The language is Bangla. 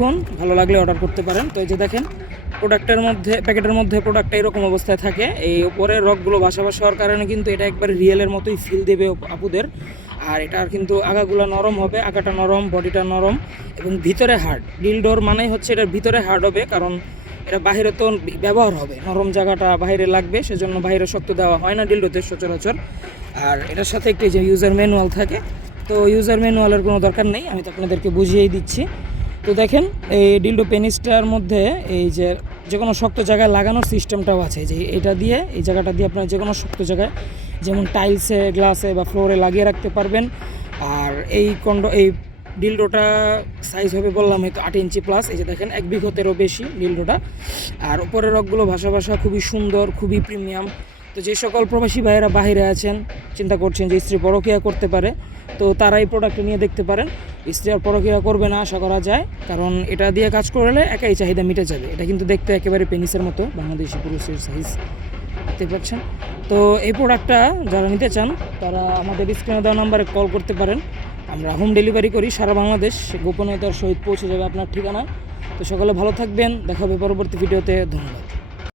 দেখুন, ভালো লাগলে অর্ডার করতে পারেন। তো এই যে দেখেন প্যাকেটের মধ্যে প্রোডাক্টটা এরকম অবস্থায় থাকে। এই উপরের রকগুলো ভাসা হওয়ার কারণে কিন্তু এটা একবার রিয়েলের মতোই ফিল দেবে আপুদের। আর এটার কিন্তু আগাগুলো নরম হবে, আগাটা নরম, বডিটা নরম এবং ভিতরে হার্ড। ডিলডোর মানেই হচ্ছে এটার ভিতরে হার্ড হবে, কারণ এটা বাইরে তো ব্যবহার হবে, নরম জায়গাটা বাইরে লাগবে, সেজন্য বাইরে শক্ত দেওয়া হয় না ডিলডোতে সচরাচর। আর এটার সাথে একটি যে ইউজার ম্যানুয়াল থাকে, তো ইউজার ম্যানুয়ালের কোনো দরকার নেই, আমি তো আপনাদেরকে বুঝিয়েই দিচ্ছি। তো দেখেন এই ডিলডো পেনিসটার মধ্যে এই যে কোনো শক্ত জায়গায় লাগানোর সিস্টেমটাও আছে, যে এটা দিয়ে এই জায়গাটা দিয়ে আপনার যে কোনো শক্ত জায়গায় যেমন টাইলসে, গ্লাসে বা ফ্লোরে লাগিয়ে রাখতে পারবেন। আর এই ডিলডোটা সাইজ হবে বললাম হয়তো 8 ইঞ্চি প্লাস। এই যে দেখেন 1 বিঘতেরও বেশি ডিলডোটা। আর উপরের রকগুলো ভাষা খুবই সুন্দর, খুবই প্রিমিয়াম। তো যে সকল প্রবাসী ভাইয়েরা বাইরে আছেন, চিন্তা করছেন যে স্ত্রী পরকীয়া করতে পারে, তো তারা এই প্রোডাক্টটা নিয়ে দেখতে পারেন। স্ত্রী আর পরকীয়া করবে না আশা করা যায়, কারণ এটা দিয়ে কাজ করলে একাই চাহিদা মিটে যাবে। এটা কিন্তু দেখতে একেবারে পেনিসের মতো, বাংলাদেশি পুরুষের সাইজ, দেখতে পাচ্ছেন। তো এই প্রোডাক্টটা যারা নিতে চান তারা আমাদের স্ক্রিনে দেওয়া নাম্বারে কল করতে পারেন। আমরা হোম ডেলিভারি করি সারা বাংলাদেশ, গোপনীয়তার সহিত পৌঁছে যাবে আপনার ঠিকানায়। তো সকলে ভালো থাকবেন, দেখা হবে পরবর্তী ভিডিওতে। ধন্যবাদ।